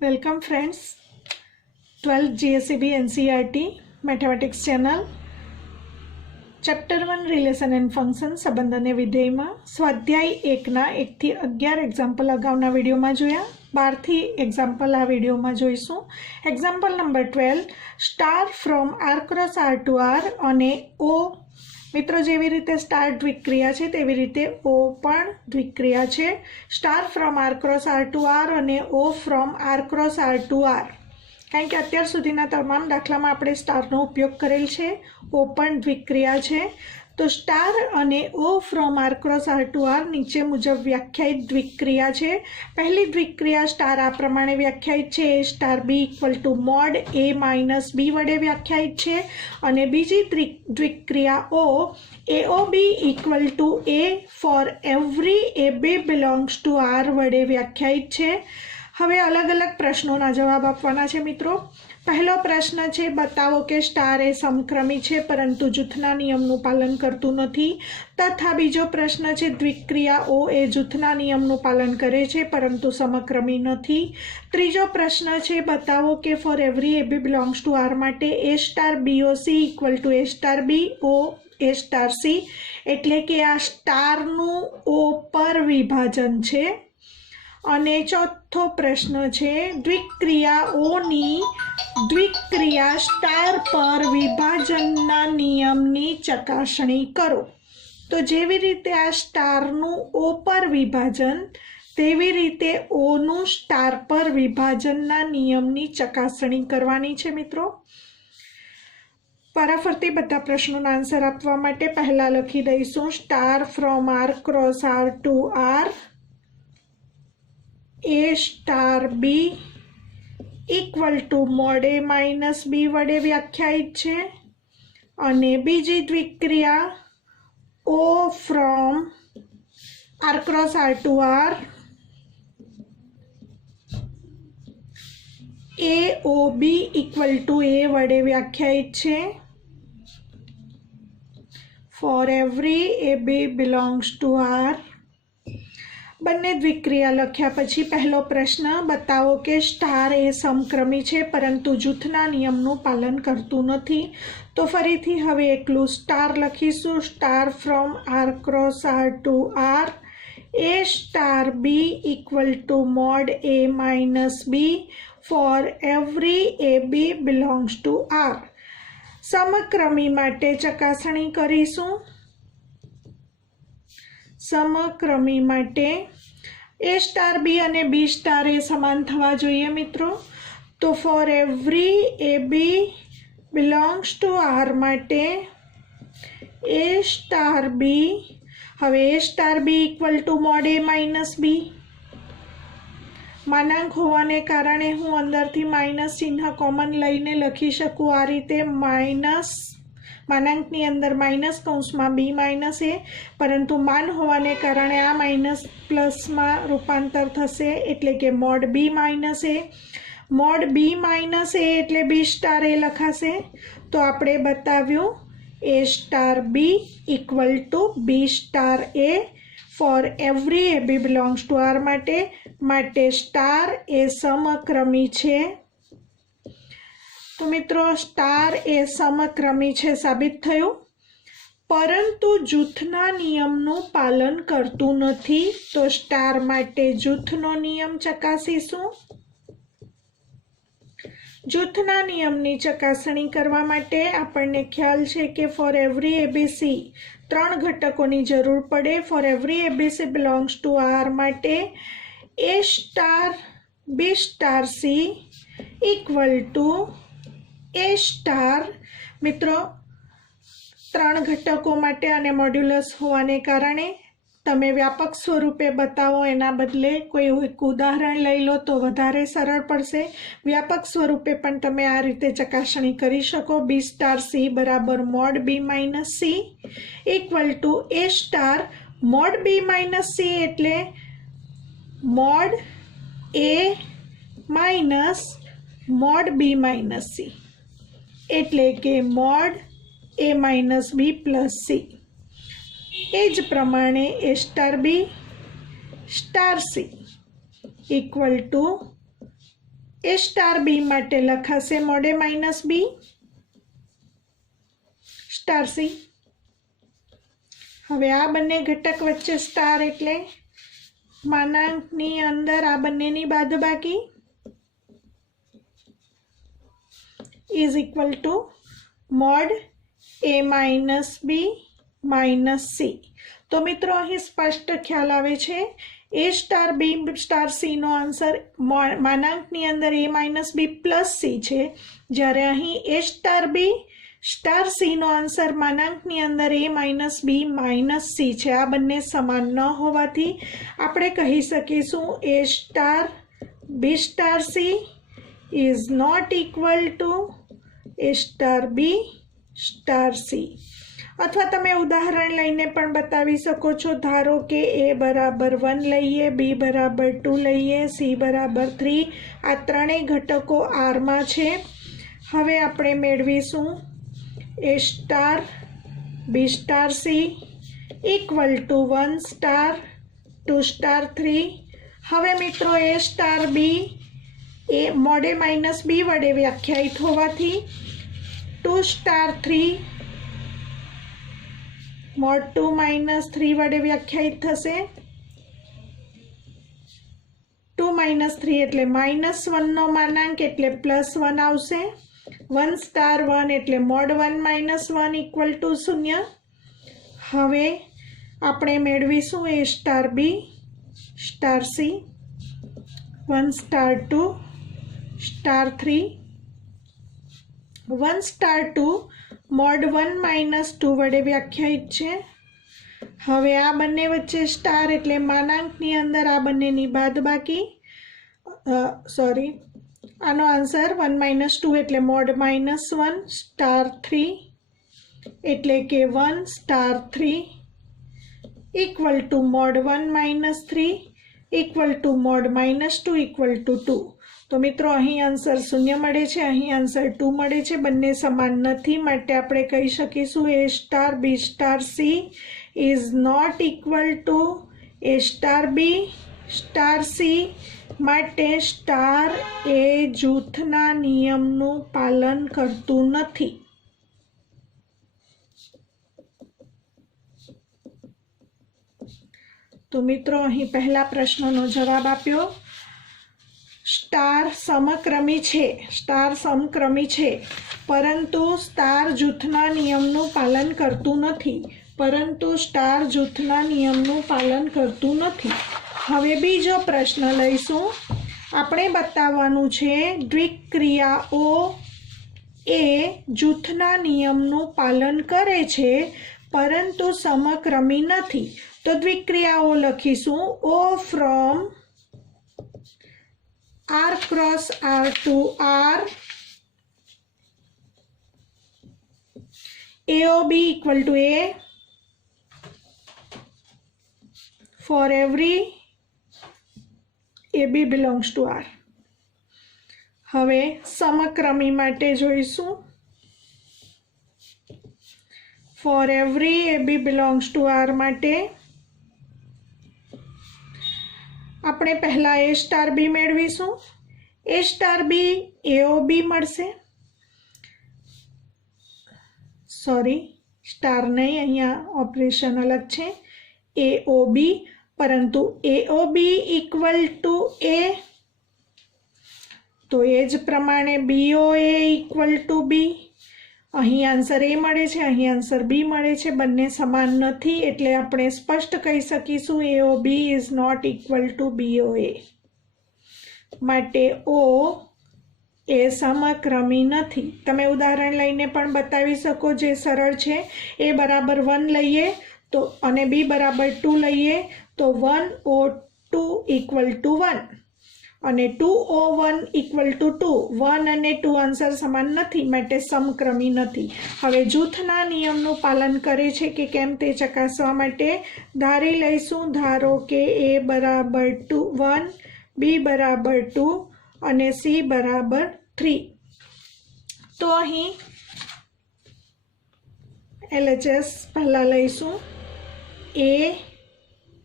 Welcome friends 12th GSEB NCERT mathematics channel chapter 1 relation and function संबंध અને વિધેયમાં સ્વાધ્યાય 1ના 1 થી 11 એક્ઝામ્પલ અગાઉના વિડીયોમાં જોયા 12 થી એક્ઝામ્પલ આ વિડીયોમાં જોઈશું. Example number 12 star from R cross R to R અને ઓ. મિત્રો જેવી રીતે સ્ટાર દ્વિક્રિયા છે તેવી રીતે ઓ પણ દ્વિક્રિયા છે. Star from R cross R to R અને o from R cross R to R. કારણ કે અત્યાર સુધીના તમામ દાખલામાં આપણે સ્ટારનો ઉપયોગ કરેલ છે. ઓ પણ દ્વિક્રિયા છે. તો સ્ટાર અને o from R cross R to R નીચે મુજબ વ્યાખ્યાયિત દ્વિક્રિયા છે. પહેલી દ્વિક્રિયા સ્ટાર આ પ્રમાણે વ્યાખ્યાયિત છે. એ star B equal to mod A minus બી વડે વ્યાખ્યાયિત છે. અને બીજી દ્વિક્રિયા o a o b equal to a for every A B belongs to R વડે વ્યાખ્યાયિત છે. હવે અલગ અલગ પ્રશ્નોના જવાબ આપવાના છે મિત્રો. પહેલો પ્રશ્ન છે, બતાવો કે સ્ટાર એ સમક્રમી છે પરંતુ જૂથના નિયમનું પાલન કરતું નથી. તથા બીજો પ્રશ્ન છે, દ્વિક્રિયા ઓ એ જૂથના નિયમનું પાલન કરે છે પરંતુ સમક્રમી નથી. ત્રીજો પ્રશ્ન છે, બતાવો કે for every A B belongs to R માટે એ star b o c equal to A star b o a star c. એટલે કે આ સ્ટારનું ઓ પર વિભાજન છે. અને ચોથો પ્રશ્ન છે, દ્વિક્રિયાઓની દ્વિક્રિયા સ્ટાર પર વિભાજનના નિયમની ચકાસણી કરો. તો જેવી રીતે આ સ્ટારનું ઓ પર વિભાજન તેવી રીતે ઓનું સ્ટાર પર વિભાજનના નિયમની ચકાસણી કરવાની છે મિત્રો. વારાફરતી બધા પ્રશ્નોના આન્સર આપવા માટે પહેલા લખી દઈશું star from R cross R to R A star B equal to mod A minus બી વડે વ્યાખ્યાયિત છે. અને બીજી દ્વિક્રિયા O from R cross R to R A O B equal to A વડે વ્યાખ્યાયિત છે. For every A B belongs to R. બંને દ્વિક્રિયા લખ્યા પછી પહેલો પ્રશ્ન, બતાવો કે સ્ટાર એ સમક્રમી છે પરંતુ જૂથના નિયમનું પાલન કરતું નથી. તો ફરીથી હવે એકલું સ્ટાર લખીશું. Star from R cross R to R A star B equal to mod A minus B for every A B belongs to R. સમક્રમી માટે ચકાસણી કરીશું. સમક્રમી માટે એ સ્ટાર બી અને બી સ્ટાર એ સમાન થવા જોઈએ મિત્રો. તો for every A B belongs to R માટે એ સ્ટાર બી, હવે A star B equal to mod A minus B. માનાંક હોવાને કારણે હું અંદરથી માઇનસ ચિહ્ન કોમન લઈને લખી શકું આ રીતે. માનાંકની અંદર માઇનસ કૌંસમાં બી માઇનસ એ, પરંતુ માન હોવાને કારણે આ માઇનસ પ્લસમાં રૂપાંતર થશે એટલે કે mod B minus A. Mod B minus A એટલે બી સ્ટાર એ લખાશે. તો આપણે બતાવ્યું A star B equal to B star A for every A B belongs to R માટે સ્ટાર એ સમક્રમી છે. તો મિત્રો સ્ટાર એ સમક્રમી છે સાબિત થયું, પરંતુ જૂથના નિયમનું પાલન કરતું નથી. તો સ્ટાર માટે જૂથનો નિયમ ચકાસીશું. જૂથના નિયમની ચકાસણી કરવા માટે આપણને ખ્યાલ છે કે ફોર એવરી એબીસી 3 ઘટકોની જરૂર પડે. For every A B C belongs to R માટે એ star B star C equal to A star. મિત્રો 3 ઘટકો માટે અને મોડ્યુલસ હોવાને કારણે તમે વ્યાપક સ્વરૂપે બતાવો એના બદલે કોઈ એક ઉદાહરણ લઈ લો તો વધારે સરળ પડશે. વ્યાપક સ્વરૂપે પણ તમે આ રીતે ચકાસણી કરી શકો. બી સ્ટાર સી બરાબર mod B minus C equal to A star mod B minus C એટલે મોડ એ minus mod B minus C એટલે કે મોડ એ માઇનસ બી પ્લસ સી. એ જ પ્રમાણે A star B star C equal to A star B माटे लखाशे मोडे minus B star C. हवे आ बंने घटक वच्चे स्टार एटले मानांकनी अंदर आ बंनेनी बादबाकी is equal to mod A minus B minus C. तो मित्रों अहीं स्पष्ट ख्याल आवे छे A star B star C नो आंसर मानांकनी अंदर A minus B plus C छे, ज्यारे अहीं A star B star C नो आंसर मानांकनी अंदर A minus B minus C छे। आ बंने समान न होवाथी आपणे कही सकीशुं A star B star C is not equal to A star B star C. अथवा तमे उदाहरण लईने पण बतावी सको छो। धारो के ए बराबर 1 लईए, बी बराबर 2 लईए, सी बराबर 3। आ त्रणेय घटको आर मां छे। हवे आपणे मेळवीशुं A star B star C equal to 1 star 2 star 3। हवे मित्रों ए स्टार बी ए मोडे माइनस बी वडे व्याख्यायित होवाथी 2 स्टार 3 मोड 2 माइनस 3 वडे व्याख्यायित थशे। 2 माइनस 3 एटले -1 नो मानांक एटले +1 आवशे। 1 स्टार 1 एटले मोड 1 माइनस 1 इक्वल टू 0। हवे आपणे मेळवीशुं A star B star C 1 star 2 star 3 1 star 2 mode 1 minus 2 वडे व्याख्यायित छे। हवे आ बंने वच्चे स्टार एटले मानांकनी अंदर आ बंनेनी बादबाकी सॉरी आनो आंसर 1 माइनस 2 एटले मोड -1 स्टार 3 एटले के 1 star 3 equal to mod 1 minus 3 equal to mod -2 equal to 2। तो मित्रों अहीं आंसर 0 मळे छे, अहीं आंसर 2 मळे छे। बंने समान नथी माटे आपणे कही सकीशुं A star B star C is not equal to A star B star C. माटे स्टार ए जूथना नियमनुं पालन करतुं नथी। तो मित्रों अहीं पहला प्रश्ननो जवाब आप्यो। स्टार समक्रमी छे, स्टार समक्रमी छे परंतु स्टार जूथना नियमनुं पालन करतुं नथी, परंतु स्टार जूथना नियमनुं पालन करतुं नथी। हवे बीजो प्रश्न लईशुं। आपणे बताववानुं छे द्विक्रियाओ ए जूथना नियमनुं पालन करे छे परंतु समक्रमी नथी। तो द्विक्रियाओ लखीशुं ओ from R cross R to R, AOB equal to A for every AB belongs to R। हवे समक्रमी माटे जोईशुं for every AB belongs to R माटे આપણે પહેલા એ સ્ટાર બી મેળવીશું। એ સ્ટાર બી એઓ બી મળશે, સોરી સ્ટાર નહીં, અહીંયા ઓપરેશન અલગ છે એઓ બી, પરંતુ એઓ બી ઇક્વલ ટુ એ, તો એ જ પ્રમાણે બીઓ એ ઇક્વલ ટુ બી। અહીં આન્સર એ મળે છે, અહીં આન્સર બી મળે છે, બંને સમાન નથી એટલે આપણે સ્પષ્ટ કહી શકીશું A O B is not equal to B O A. માટે ઓ એ સમક્રમી નથી। તમે ઉદાહરણ લઈને પણ બતાવી શકો જે સરળ છે। એ બરાબર 1 લઈએ તો અને બી બરાબર 2 લઈએ તો 1 ઓ 2 ઇક્વલ ટુ 1 અને 2O1 ઇક્વલ ટુ 2। 1 અને 2 આન્સર સમાન નથી માટે સમક્રમી નથી। હવે જૂથના નિયમનું પાલન કરે છે કે કેમ તે ચકાસવા માટે ધારી લઈશું। ધારો કે A બરાબર 1, B બરાબર 2 અને C બરાબર 3। તો અહીં LHS પહેલા લઈશું A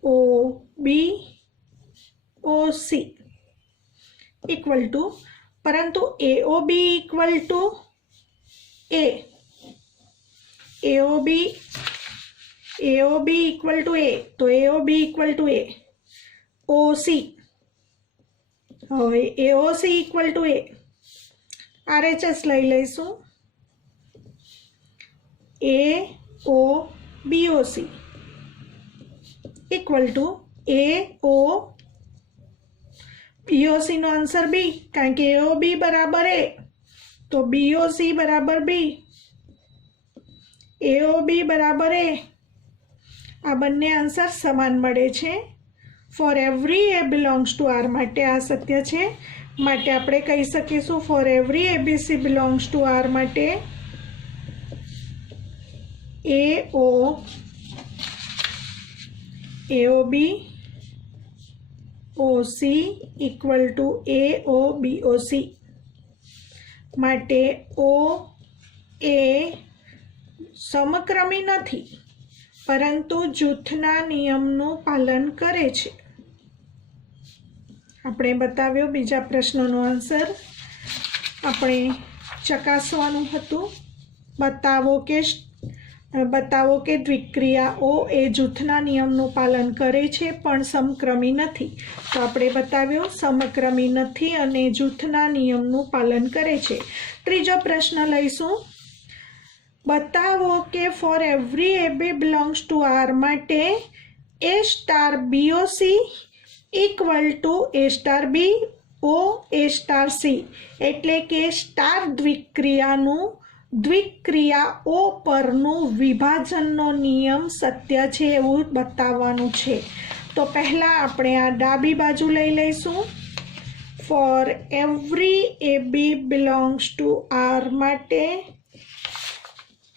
O B O C equal to परंतु AOB equal to A, AOB equal to A, तो AOB equal to A, OC, હવે AOC equal to A, RHS લઈ લઈશું, AOBOC इक्वल टू AOBOC નો આન્સર B, કારણ કે AOB બરાબર A, તો BOC બરાબર B, AOB બરાબર A, આ બંને આન્સર સમાન મળે છે. For every A belongs to R માટે આ સત્ય છે, માટે આપણે કહી શકીશું for every ABC belongs to R માટે AOB OC equal to AOBOC માટે OA સમક્રમી નથી, પરંતુ જૂથના નિયમનું પાલન કરે છે. આપણે બતાવ્યો બીજા પ્રશ્નનો આન્સર આપણે ચકાસવાનું હતું. બતાવો કે દ્વિક્રિયા O એ જૂથના નિયમનું પાલન કરે છે પણ સમક્રમી નથી. તો આપણે બતાવ્યો સમક્રમી નથી અને જૂથના નિયમનું પાલન કરે છે. ત્રીજો પ્રશ્ન લઈશું. બતાવો કે for every AB belongs to R માટે A star BOC equal to A star B O A star C, એટલે કે સ્ટાર દ્વિક્રિયા O પરનું વિભાજનનો નિયમ સત્ય છે એવું બતાવવાનું છે. તો પહેલાં આપણે આ ડાબી બાજુ લઈ લઈશું. For every AB belongs to R માટે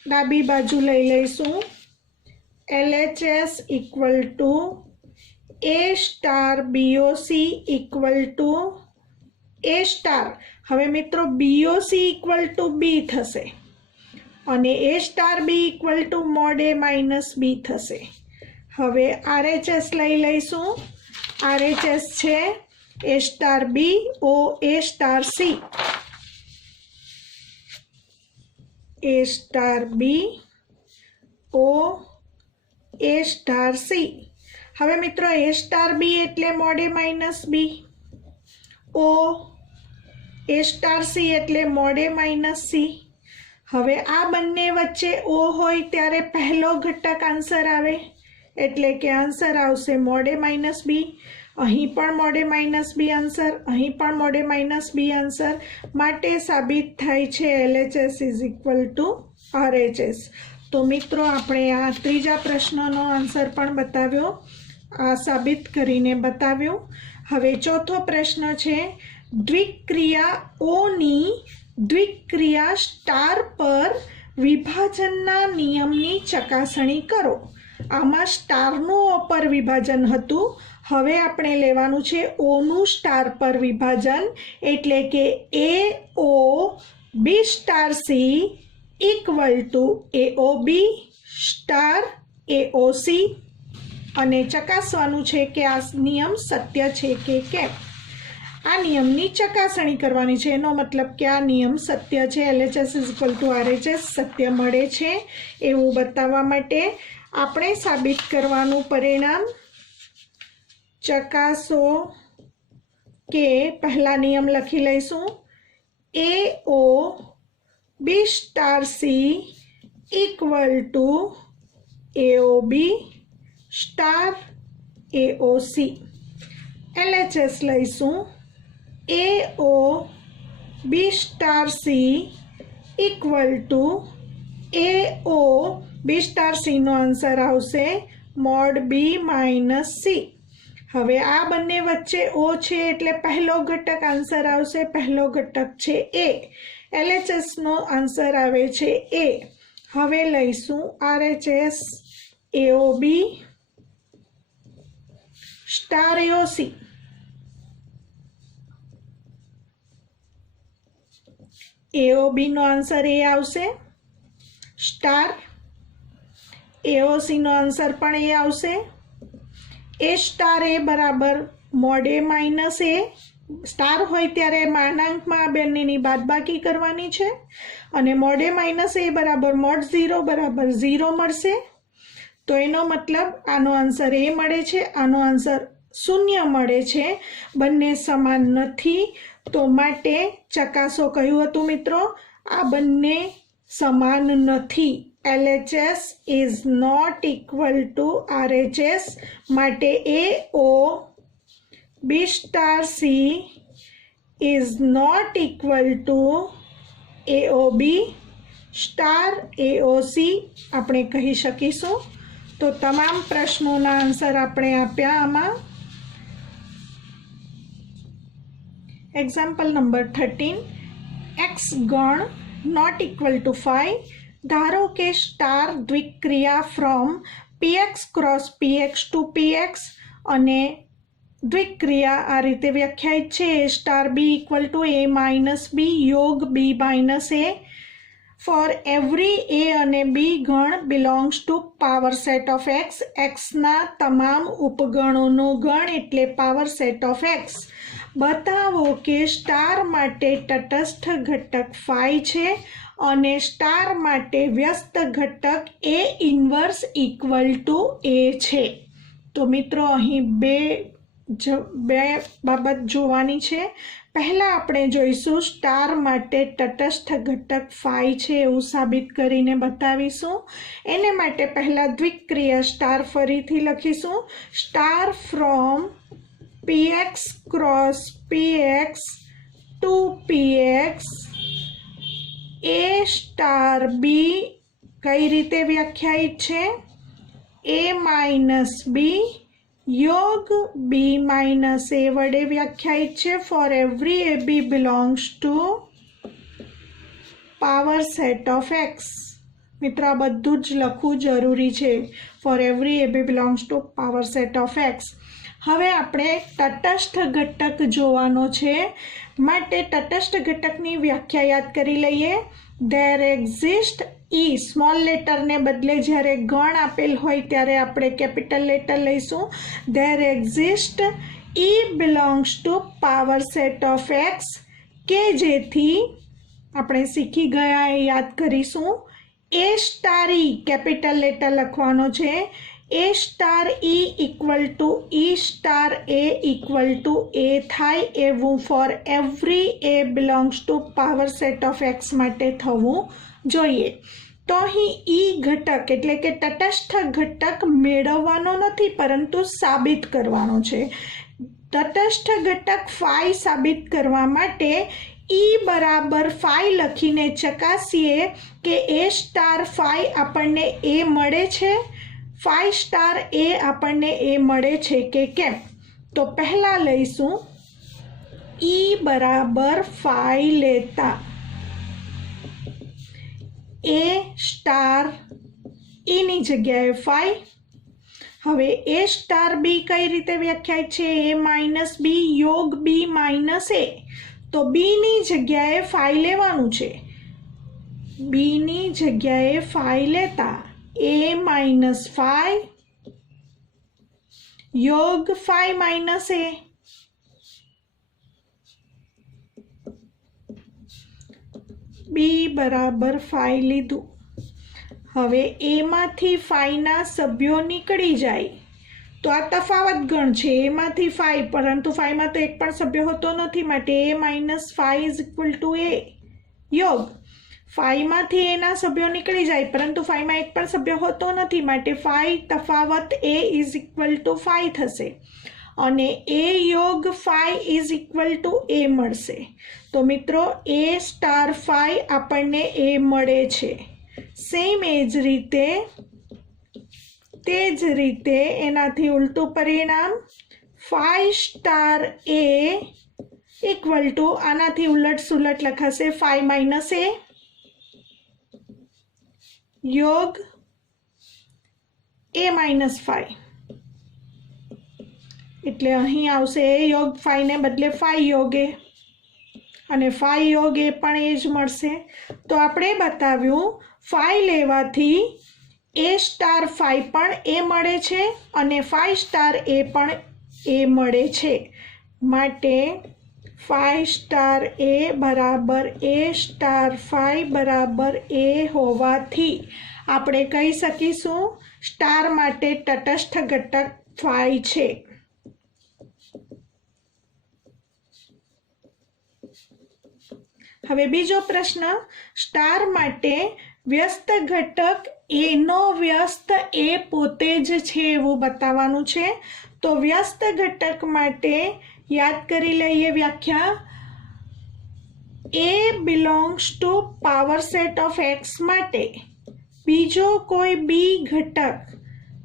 ડાબી બાજુ લઈ લઈશું LHS equal to A star BOC equal to A star. હવે મિત્રો BOC ઇક્વલ ટુ B થશે અને A star B equal to mode A minus B થશે. હવે RHS લઈ લઈશું. RHS છે A star B O A star C, A star B O A star C. હવે મિત્રો A સ્ટાર B એટલે mode A minus B, O A star C એટલે mode A minus C. હવે આ બંને વચ્ચે O હોય ત્યારે પહેલો ઘટક આન્સર આવે, એટલે કે આન્સર આવશે મોડ A માઇનસ B. અહીં પણ mode A minus B answer, અહીં પણ mode A minus B answer, માટે સાબિત થાય છે LHS is equal to RHS. તો મિત્રો આપણે આ ત્રીજા પ્રશ્નનો આન્સર પણ બતાવ્યો, આ સાબિત કરીને બતાવ્યું. હવે ચોથો પ્રશ્ન છે દ્વિક્રિયા ઓની દ્વિક્રિયા સ્ટાર પર વિભાજનના નિયમની ચકાસણી કરો. આમાં સ્ટારનું O પર વિભાજન હતું, હવે આપણે લેવાનું છે ઓનું સ્ટાર પર વિભાજન, એટલે કે AOB star C equal to AOB star AOC, અને ચકાસવાનું છે કે આ નિયમ સત્ય છે કે કેમ. આ નિયમની ચકાસણી કરવાની છે, એનો મતલબ કે આ નિયમ સત્ય છે, LHS is equal to RHS સત્ય મળે છે એવું બતાવવા માટે આપણે સાબિત કરવાનું પરિણામ ચકાસો કે પહેલા નિયમ લખી લઈશું AOB star C equal to AOB star AOC. LHS લઈશું AOB star C equal to AOB star C નો આન્સર આવશે મોડ B માઇનસ C. હવે આ બંને વચ્ચે O છે એટલે પહેલો ઘટક આન્સર આવશે, પહેલો ઘટક છે A. LHS નો આન્સર આવે છે A. હવે લઈશું RHS AOB star AOC. AOB નો આન્સર A આવશે, સ્ટાર AOC નો આન્સર પણ A આવશે. A સ્ટાર A બરાબર mod A minus A star હોય ત્યારે માનાંકમાં આ બંનેની બાદબાકી કરવાની છે અને મોડે માઇનસ એ બરાબર મોડ 0 બરાબર 0 મળશે. તો એનો મતલબ આનો આન્સર એ મળે છે, આનો આન્સર 0 મળે છે. બંને સમાન નથી, તો માટે ચકાસો કયું હતું મિત્રો? આ બંને સમાન નથી. LHS is not equal to RHS. માટે AO B star C is not equal to AOB star AOC આપણે કહી શકીશું. તો તમામ પ્રશ્નોના આન્સર આપણે આપ્યા આમાં. એક્ઝામ્પલ નંબર 13, x ગણ નોટ ઇક્વલ ટુ 5. ધારો કે સ્ટાર દ્વિક્રિયા from px cross px to px અને દ્વિક્રિયા આ રીતે વ્યાખ્યાયિત છે star b equal to a minus b યોગ b minus a for every a અને b ગણ belongs to power set of x. xના તમામ ઉપગણોનો ગણ એટલે પાવર સેટ ઓફ x. બતાવો કે સ્ટાર માટે તટસ્થ ઘટક phi છે અને સ્ટાર માટે વ્યસ્ત ઘટક a inverse equal to a છે. તો મિત્રો અહીં બે બાબત જોવાની છે. પહેલાં આપણે જોઈશું સ્ટાર માટે તટસ્થ ઘટક phi છે એવું સાબિત કરીને બતાવીશું. એને માટે પહેલાં દ્વિક્રિયા સ્ટાર ફરીથી લખીશું. Star from px cross px to px a star b કઈ રીતે વ્યાખ્યાયિત છે? a માઇનસ b યોગ b માઇનસ a વડે વ્યાખ્યાયિત છે. For every a b belongs to power set of x. મિત્રો આ બધું જ લખવું જરૂરી છે. For every a b belongs to power set of x. હવે આપણે તટસ્થ ઘટક જોવાનો છે, માટે તટસ્થ ઘટકની વ્યાખ્યા યાદ કરી લઈએ. ધેર એક્ઝિસ્ટ ઈ સ્મોલ લેટરને બદલે જ્યારે ગણ આપેલ હોય ત્યારે આપણે કેપિટલ લેટર લઈશું. There exist E belongs to power set of x, કે જેથી આપણે શીખી ગયા એ યાદ કરીશું. એ સ્ટાર ઈ કેપિટલ લેટર લખવાનો છે. a star e equal to e star a equal to a થાય એવું four every a belongs to power set of x માટે થવું જોઈએ. તો અહીં e ઘટક એટલે કે તટસ્થ ઘટક મેળવવાનો નથી પરંતુ સાબિત કરવાનો છે. તટસ્થ ઘટક phi સાબિત કરવા માટે e બરાબર phi લખીને ચકાસીએ કે a સ્ટાર phi આપણને a મળે છે, phi સ્ટાર a આપણને a મળે છે કે કેમ. તો પહેલા લઈશું e બરાબર phi લેતા a સ્ટાર e ની જગ્યાએ phi. હવે a સ્ટાર b કઈ રીતે વ્યાખ્યાયિત છે? a માઇનસ b યોગ b માઇનસ a. તો b ની જગ્યાએ phi લેવાનું છે. b ની જગ્યાએ phi લેતા a માઇનસ phi યોગ phi માઇનસ a. b બરાબર phi લીધું. હવે a માંથી phi ના સભ્યો નીકળી જાય તો આ તફાવત ગણ છે. a માંથી phi, પરંતુ phi માં તો એક પણ સભ્ય હોતો નથી, માટે a minus phi is equal to a યોગ phi માંથી a ના સભ્યો નીકળી જાય પરંતુ phi માં એક પણ સભ્ય હોતો નથી, માટે phi તફાવત a is equal to phi થશે અને a યોગ phi is equal to a મળશે. તો મિત્રો a સ્ટાર phi આપણને a મળે છે. સેમ એ જ રીતે તે જ રીતે એનાથી ઉલટું પરિણામ phi star a equal to આનાથી ઉલટ સુલટ લખાશે phi માઇનસ a યોગ a માઇનસ phi. એટલે અહીં આવશે a યોગ phi ને બદલે phi યોગ a અને phi યોગ a પણ એ જ મળશે. તો આપણે બતાવ્યું phi લેવાથી a સ્ટાર phi પણ a મળે છે અને phi સ્ટાર a પણ a મળે છે. માટે फाई स्टार ए बराबर ए स्टार फाई बराबर ए होवाथी આપણે કહી શકીશું સ્ટાર માટે તટસ્થ ઘટક ફાઈ છે। હવે બીજો પ્રશ્ન, સ્ટાર માટે વ્યસ્ત ઘટક એનો વ્યસ્ત એ પોતે જ છે એવું બતાવવાનું છે। તો વ્યસ્ત ઘટક માટે યાદ કરી લઈએ વ્યાખ્યા, A belongs to power set of X માટે બીજો કોઈ બી ઘટક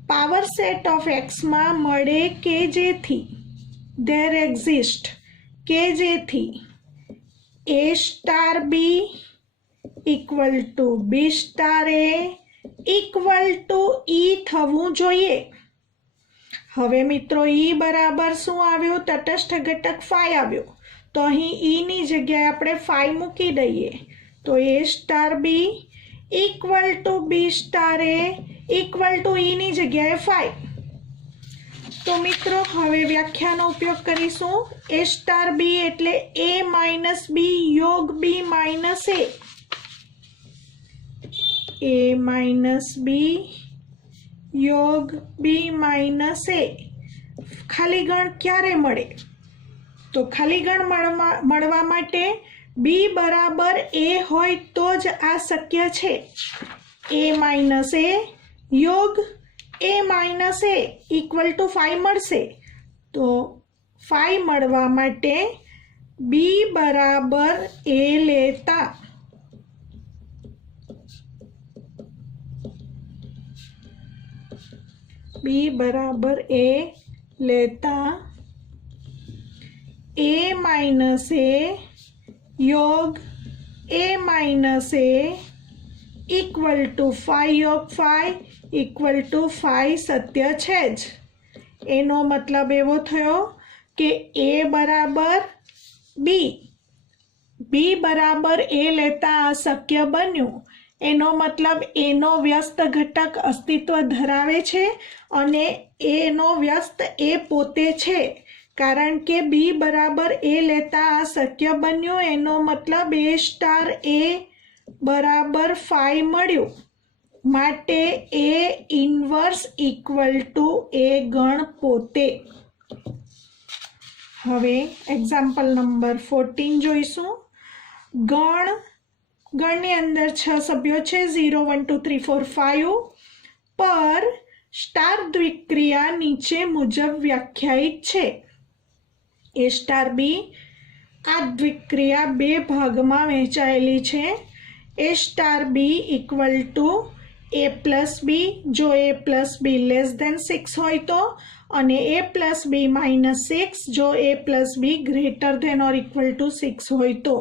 પાવર સેટ ઓફ એક્સમાં મળે કે જેથી ધેર એક્ઝિસ્ટ કે જેથી A star B equal to B star A equal to E થવું જોઈએ। હવે મિત્રો ઈ બરાબર શું આવ્યું? તટસ્થ ઘટક ફાઈ આવ્યો, તો અહીં ઈની જગ્યાએ આપણે ફાઈ મૂકી દઈએ, તો A star B equal to B star A equal to ઈની જગ્યાએ ફાઈ। તો મિત્રો હવે વ્યાખ્યાનો ઉપયોગ કરીશું। એ સ્ટાર બી એટલે એ માઇનસ બી યોગ બી માઇનસ એ માઇનસ બી યોગ બી માઇનસ એ। ખાલી ગણ ક્યારે મળે? તો ખાલી ગણ મળવા માટે બી બરાબર એ હોય તો જ આ શક્ય છે। એ માઇનસ એ યોગ A minus A equal to phi મળશે, તો ફાઈ મળવા માટે બી બરાબર એ લેતા બી બરાબર એ લેતા એ માઇનસ એ યોગ A minus A equal to phi યોગ ફાઈ ઇક્વલ ટુ ફાઈ સત્ય છે જ। એનો મતલબ એવો થયો કે એ બરાબર બી બરાબર એ લેતા આ શક્ય બન્યું। એનો મતલબ એનો વ્યસ્ત ઘટક અસ્તિત્વ ધરાવે છે અને એનો વ્યસ્ત એ પોતે છે, કારણ કે બી બરાબર એ લેતા આ શક્ય બન્યું। એનો મતલબ એ સ્ટાર એ બરાબર ફાઈ મળ્યું, માટે એ ઇન્વર્સ ઇક્વલ ટુ એ ગણ પોતે। હવે એક્ઝામ્પલ નંબર 14 જોઈશું। ગણની અંદર 6 સભ્યો છે, 0 1 2 3 4 5 પર સ્ટાર દ્વિક્રિયા નીચે મુજબ વ્યાખ્યાયિત છે। એ સ્ટાર બી આ દ્વિક્રિયા બે ભાગમાં વહેંચાયેલી છે। એ star B equal to A plus B જો A plus B less than 6 હોય તો, અને એ પ્લસ બી માઇનસ 6 જો A plus B greater than or equal to 6 હોય તો।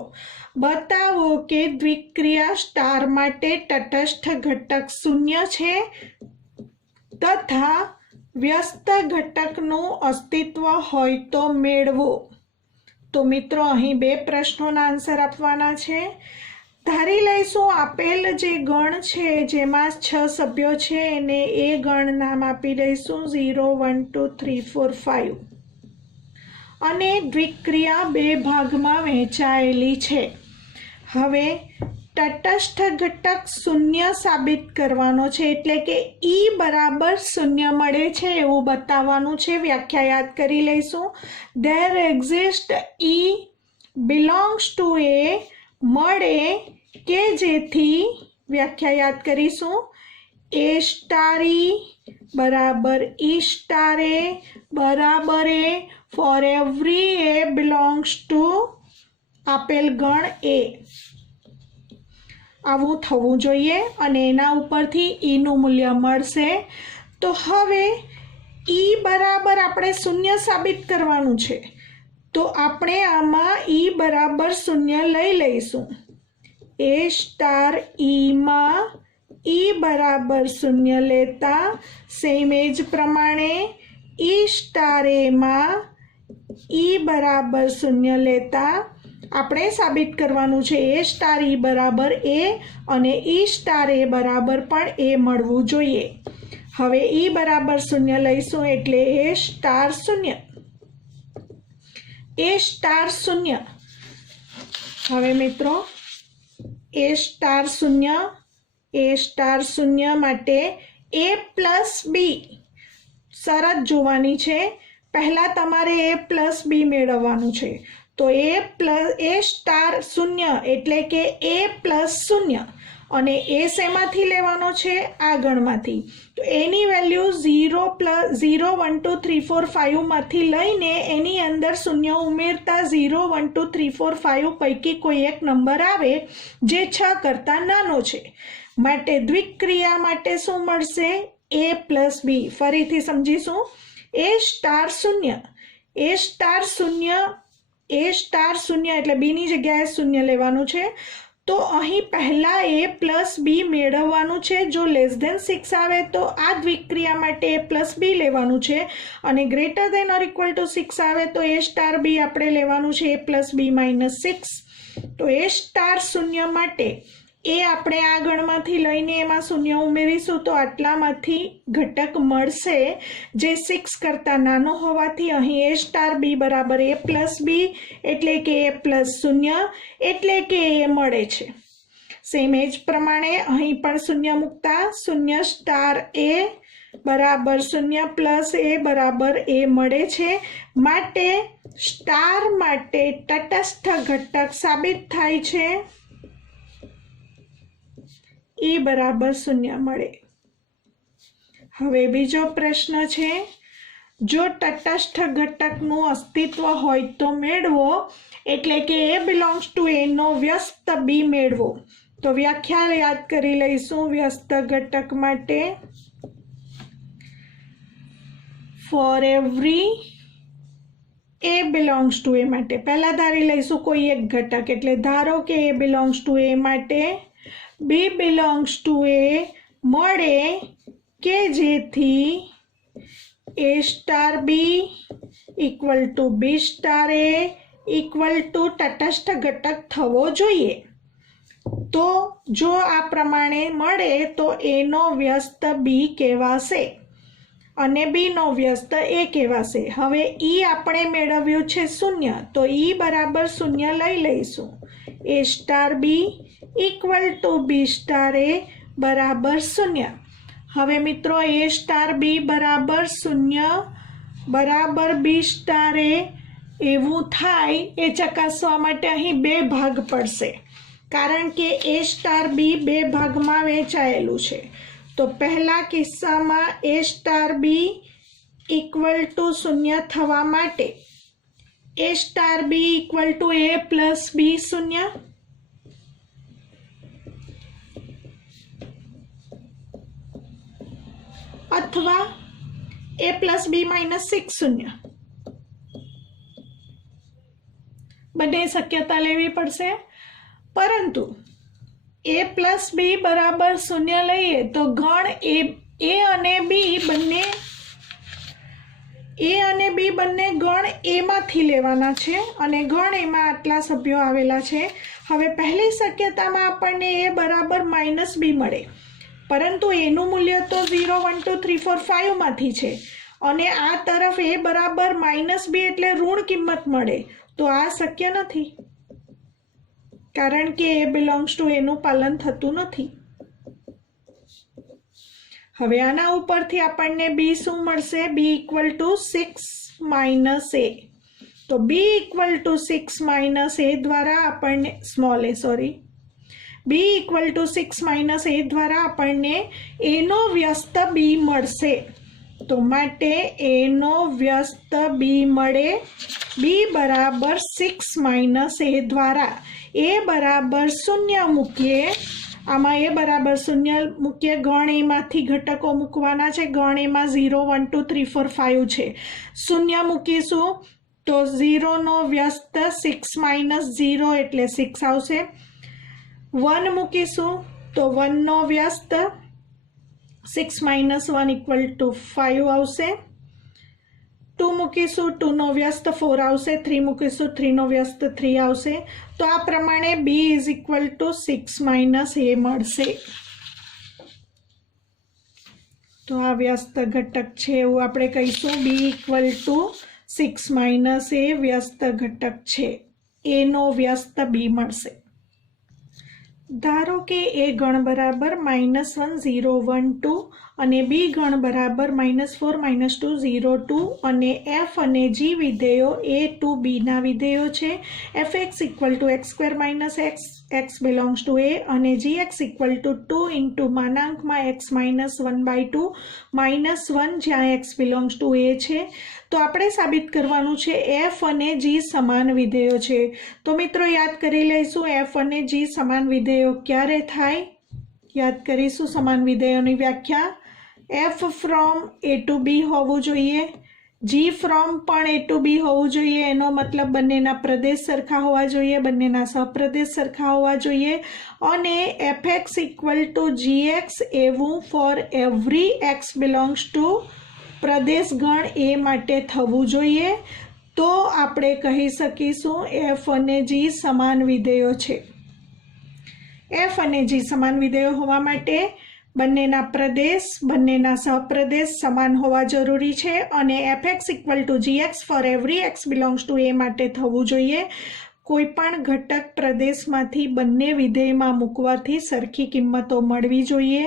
બતાવો કે દ્વિક્રિયા સ્ટાર માટે તટસ્થ ઘટક શૂન્ય છે તથા વ્યસ્ત ઘટકનું અસ્તિત્વ હોય તો મેળવો। તો મિત્રો અહીં બે પ્રશ્નોના આન્સર આપવાના છે। ધારી લઈશું આપેલ જે ગણ છે જેમાં 6 સભ્યો છે એને એ ગણ નામ આપી દઈશું 0 1 2 3 4 5 અને દ્વિક્રિયા બે ભાગમાં વહેંચાયેલી છે। હવે તટસ્થ ઘટક શૂન્ય સાબિત કરવાનો છે, એટલે કે ઈ બરાબર શૂન્ય મળે છે એવું બતાવવાનું છે। વ્યાખ્યા યાદ કરી લઈશું। There exist E belongs to A મળે કે જેથી વ્યાખ્યા યાદ કરીશું। એ સ્ટાર ઈ બરાબર ઈ સ્ટાર એ બરાબર A for every A belongs to આપેલ ગણ એ આવું થવું જોઈએ અને એના ઉપરથી ઈનું મૂલ્ય મળશે। તો હવે ઈ બરાબર આપણે શૂન્ય સાબિત કરવાનું છે, તો આપણે આમાં ઈ બરાબર શૂન્ય લઈ લઈશું। એ સ્ટાર ઈમાં ઈ બરાબર શૂન્ય લેતા સેમ એજ પ્રમાણે ઈ સ્ટાર એમાં ઈ બરાબર શૂન્ય લેતા આપણે સાબિત કરવાનું છે એ સ્ટાર ઈ બરાબર એ અને ઈ સ્ટાર એ બરાબર પણ એ મળવું જોઈએ। હવે ઈ બરાબર શૂન્ય લઈશું એટલે એ સ્ટાર શૂન્ય। ए स्टार शून्य। हवे मित्रों ए स्टार शून्य माटे ए प्लस बी शरत जोवानी छे। पहला तमारे ए प्लस बी मेळववानुं छे। तो ए स्टार शून्य एटले के ए प्लस शून्य અને એ શેમાંથી લેવાનો છે? આ ગણમાંથી। તો એની વેલ્યુ 0 1 2 3 4 5 માંથી લઈને એની અંદર શૂન્ય ઉમેરતા 0 1 2 3 4 5 પૈકી કોઈ એક નંબર આવે જે 6 કરતા નાનો છે। માટે દ્વિક્રિયા માટે શું મળશે? a પ્લસ બી। ફરીથી સમજીશું। એ સ્ટાર શૂન્ય એટલે બી ની જગ્યાએ શૂન્ય લેવાનું છે। तो अहीं पहला ए प्लस बी मेळववानुं छे। जो लेस देन 6 आवे तो आ द्विक्रिया माटे ए प्लस बी लेवानुं छे अने ग्रेटर देन और इक्वल टू 6 आवे तो ए स्टार बी आपणे लेवानुं छे ए प्लस बी माइनस 6। तो ए स्टार शून्य माटे ए आपणे आ गणमांथी लईने एमां शून्य उमेरीशुं तो आटलामांथी घटक मळशे जे 6 करता नानो होवाथी अहीं ए स्टार बी बराबर ए प्लस बी एटले के ए प्लस शून्य एटले के ए मळे छे। सेम एज प्रमाणे अहीं पण शून्य मुकता शून्य स्टार ए बराबर शून्य प्लस ए बराबर ए मळे छे। माटे स्टार माटे तटस्थ घटक साबित थाय छे ई बराबर शून्य मळे। हवे बीजो प्रश्न छे, जो तटस्थ घटकनुं अस्तित्व होय तो मेळवो एटले के ए बिलोंग्स टू ए नो व्यस्त बी मेळवो। तो व्याख्या याद करी लईशुं। व्यस्त घटक माटे for every A belongs to A माटे पहला धारी लईशुं कोई एक घटक एटले धारो के ए बिलोंग्स टू ए माटे बी बिलोंग्स टू ए मळे के जेथी A star B equal to B star A equal to तटस्थ घटक थवो जोईए। तो जो आ प्रमाणे मळे तो ए नो व्यस्त बी कहेवाशे अने बी नो व्यस्त ए कहेवाशे। हवे ई आपणे मेळव्युं छे शून्य तो ई बराबर शून्य लई लईशुं। A star B equal to B star A बराबर शून्य। हवे मित्रों ए स्टार बी बराबर शून्य बराबर बी स्टार ए एवुं थाय ए चकासवा माटे अहीं बे भाग पड़शे कारण के ए स्टार बी बे भागमां वहेंचायेलुं छे। तो पहला किस्सामां A star B equal to शून्य थवा माटे A star B equal to A plus B शून्य अथवा ए प्लस बी माइनस 6 शून्य बने शक्यता लेवी पड़शे। परंतु ए प्लस बी बराबर शून्य लईए तो गण ए अने बी बने गण ए मांथी लेवाना छे अने गण ए मां आटला सभ्यो आवेला छे। हवे पहली शक्यतामां आपणने ए बराबर माइनस बी मळे परंतु एनु मूल्य तो 0 1 2 3 4 5 मांथी छे अने आ तरफ ए बराबर माइनस बी एटले ऋण किंमत मळे तो आ शक्य नथी कारण के ए बिलोंग्स टू ए नुं पालन थतुं नथी। हवे आना उपरथी आपणने बी शुं मळशे? B equal to 6 minus A. तो B equal to 6 minus A द्वारा आपणने small A sorry B equal to 6 minus A द्वारा आपणने ए नो व्यस्त बी मळशे। तो माटे ए नो व्यस्त बी मळे बी बराबर 6 माइनस ए द्वारा ए बराबर शून्य मूकीए। आमां ए बराबर शून्य मूकीए गण ए मांथी घटको मूकवाना छे। गण ए मां 0 1 2 3 4 5 छे। शून्य मूकीशुं तो 0 नो व्यस्त 6 माइनस 0 एटले 6 आवशे। 1 मूकीशुं तो 1 नो व्यस्त 6 माइनस 1 इक्वल टू 5 आवशे। 2 मूकीशुं 2 नो व्यस्त 4 आवशे। 3 मूकीशुं 3 नो व्यस्त 3 आवशे। तो आ प्रमाणे b is equal to 6 minus a मळशे। तो आ व्यस्त घटक छे एवुं आपणे कहीशुं b equal to 6 minus A વ્યસ્ત ઘટક છે, એનો વ્યસ્ત બી મળશે। ધારો કે એ ગણ બરાબર -1 0 1 2 અને બી ગણ બરાબર -4 -2 0 2 અને એફ અને જી વિધેયો એ ટુ બીના વિધેયો છે। fx = x² - x, x belongs to a અને gx = 2 × x - 1/2 -1 જ્યાં x belongs to a છે। તો આપણે સાબિત કરવાનું છે એફ અને જી સમાન વિધેયો છે। તો મિત્રો યાદ કરી લઈશું એફ અને જી સમાન વિધેયો ક્યારે થાય, યાદ કરીશું સમાન વિધેયોની વ્યાખ્યા। એફ ફ્રોમ એ ટુ બી હોવું જોઈએ, જી ફ્રોમ પણ એ ટુ બી હોવું જોઈએ, એનો મતલબ બંનેના પ્રદેશ સરખા હોવા જોઈએ, બંનેના સહપ્રદેશ સરખા હોવા જોઈએ, અને fx = gx એવું for every x belongs to પ્રદેશ ગણ એ માટે થવું જોઈએ। તો આપણે કહી શકીશું એફ અને જી સમાન વિધેયો છે। એફ અને જી સમાન વિધેયો હોવા માટે બંનેના પ્રદેશ, બંનેના સહપ્રદેશ સમાન હોવા જરૂરી છે અને fx = gx for every x belongs to a માટે થવું જોઈએ। કોઈ પણ ઘટક પ્રદેશમાંથી બંને વિધેયમાં મૂકવાથી સરખી કિંમતો મળવી જોઈએ,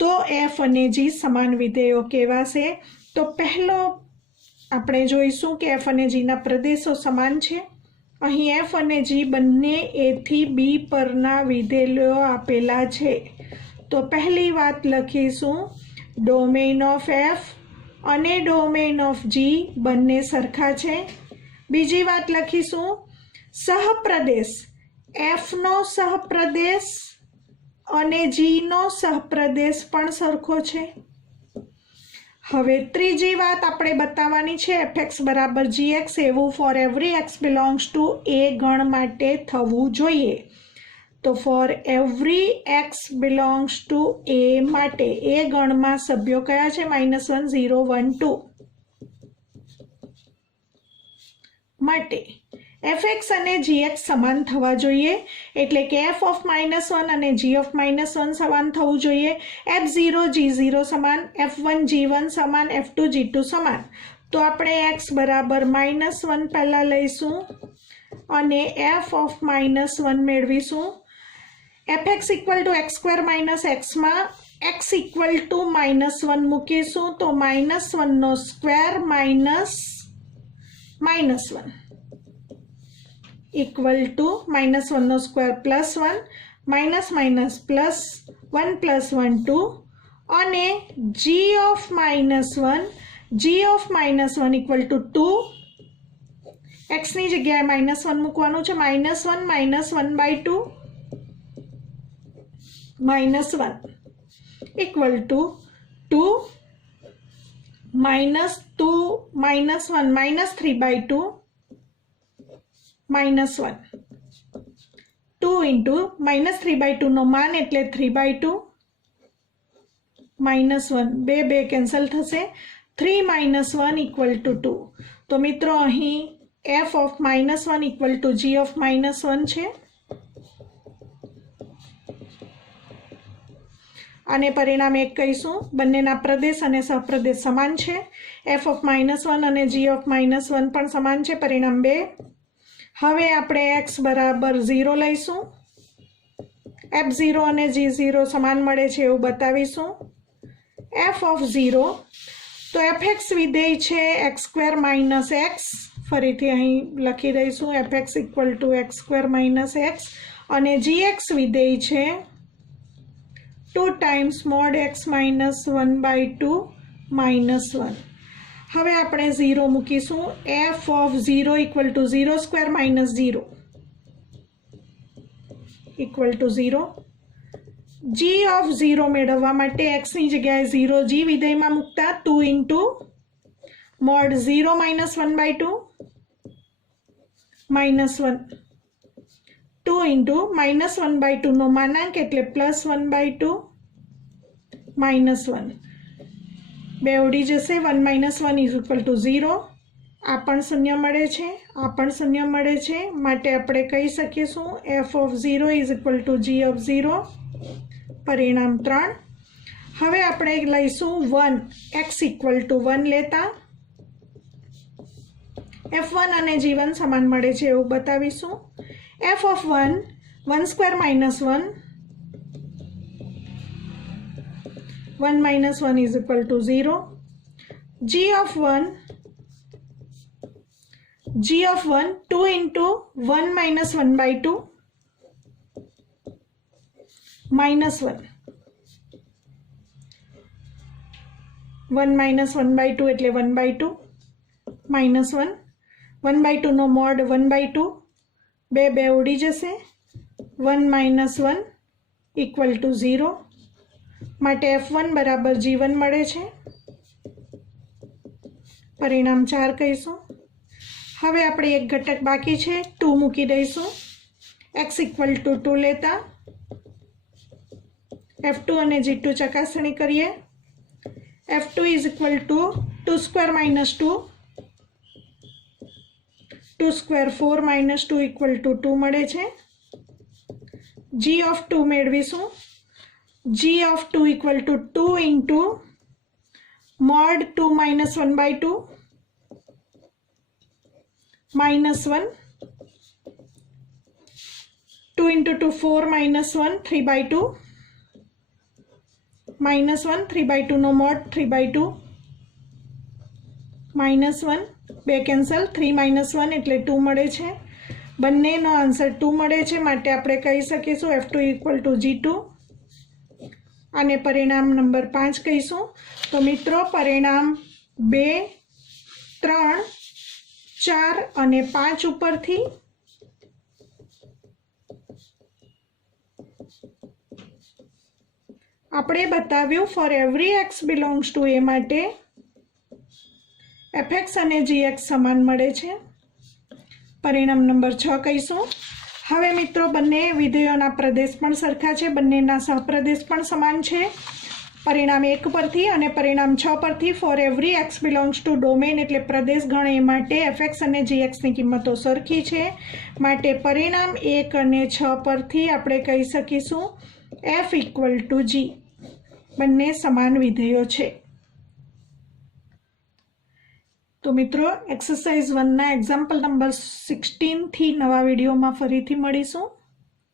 તો એફ અને જી સમાન વિધેયો કહેવાશે। તો પહેલો આપણે જોઈશું કે એફ અને જીના પ્રદેશો સમાન છે। અહીં એફ અને જી બંને એ થી બી પરના વિધેયો આપેલા છે। તો પહેલી વાત લખીશું ડોમેઇન ઓફ એફ અને ડોમેઇન ઓફ જી બંને સરખા છે। બીજી વાત લખીશું સહપ્રદેશ, એફનો સહપ્રદેશ અને જીનો સહપ્રદેશ પણ સરખો છે। હવે ત્રીજી વાત આપણે બતાવવાની છે fx = gx એવું for every x belongs to a ગણ માટે થવું જોઈએ। તો for every x belongs to a માટે એ ગણમાં સભ્યો કયા છે -1 0 1 2 માટે fx અને gx સમાન થવા જોઈએ, એટલે કે f of -1 અને g of -1 સમાન થવું જોઈએ, f0 g0 સમાન, f1 g1 સમાન, f2 g2 સમાન। તો આપણે x બરાબર -1 પહેલા લઈશું અને f of -1 મેળવીશું। fx = x² - x માં x = -1 મૂકીશું, તો -1² -1 equal to -1² +1 -1 +1 2 અને g of -1 equal to 2, x ની જગ્યાએ -1 મૂકવાનું છે, -1 -1/2 -1 equal to 2 -1 -3/2 -1 2 into -3/2 નો માન એટલે 3/2 -1 બે કેન્સલ થશે, 3 - 1 = 2। તો મિત્રો અહીં f of -1 equal to g of -1 છે અને પરિણામ 1 કહીશું। બંનેના પ્રદેશ અને સહપ્રદેશ સમાન છે, f of -1 અને g of -1 પણ સમાન છે, પરિણામ 2। હવે આપણે x બરાબર 0 લઈશું, f0 અને g0 સમાન મળે છે એવું બતાવીશું। f of 0 તો fx વિધેય છે x² - x, ફરીથી અહીં લખી દઈશું fx = x² - x અને gx વિધેય છે 2 × mod x - 1/2 -1। હવે આપણે 0 મૂકીશું, f of 0 = 0² - 0 = 0। g of 0 મેળવવા માટે x ની જગ્યાએ 0 g વિધેયમાં મૂકતા 2 × mod 0 - 1/2 -1 2 × -1/2 નો માનાંક એટલે +1/2 -1 બે ઉડી જશે, 1 - 1 = 0। આ પણ શૂન્ય મળે છે, આ પણ શૂન્ય મળે છે, માટે આપણે કહી શકીશું f of 0 = g of 0, પરિણામ 3। હવે આપણે લઈશું 1, x = 1 લેતા F1 અને G1 સમાન મળે છે એવું બતાવીશું. F of 1 1 square minus 1 1 minus 1 is equal to 0. G of 1 2 into 1 minus 1 by 2 minus 1 1 minus 1 by 2 એટલે 1 by 2 minus 1 1 by 2 no mod 1 by 2 બે ઉડી જશે 1 minus 1 equal to 0 માટે F1 બરાબર G1 મળે છે. પરિણામ 4 કહીશું. હવે આપણે એક ઘટક બાકી છે 2 મૂકી દઈશું. x equal to 2 લેતા F2 અને G2 ચકાસણી કરીએ. F2 is equal to 2 square minus 2 2 square 4 minus 2 equal to 2 મળે છે. G of 2 મેળવીશું. G of 2 equal to 2 into mod 2 minus 1 by 2 minus 1 2 into 2 4 minus 1 3 by 2 minus 1 3 by 2 no mod 3 by 2 minus 1 બે cancel 3 minus 1 એટલે 2 મળે છે. બંનેનો answer 2 મળે છે માટે આપણે કહી શકીશું F2 equal to G2 અને પરિણામ નંબર 5 કહીશું. તો મિત્રો પરિણામ 2 3 4 અને 5 ઉપરથી આપણે બતાવ્યું for every x belongs to a માટે fx અને gx સમાન મળે છે. પરિણામ નંબર 6 કહીશું. હવે મિત્રો બંને વિધેયોના પ્રદેશ પણ સરખા છે, બંનેના સહપ્રદેશ પણ સમાન છે. પરિણામ 1 પરથી અને પરિણામ 6 પરથી for every x belongs to domain એટલે પ્રદેશ ગણ એ માટે fx અને gxની કિંમતો સરખી છે માટે પરિણામ 1 અને 6 પરથી આપણે કહી શકીશું f equal to g બંને સમાન વિધેયો છે. તો મિત્રો એક્સરસાઇઝ 1ના એક્ઝામ્પલ નંબર 16 થી નવા વિડીયોમાં ફરીથી મળીશું.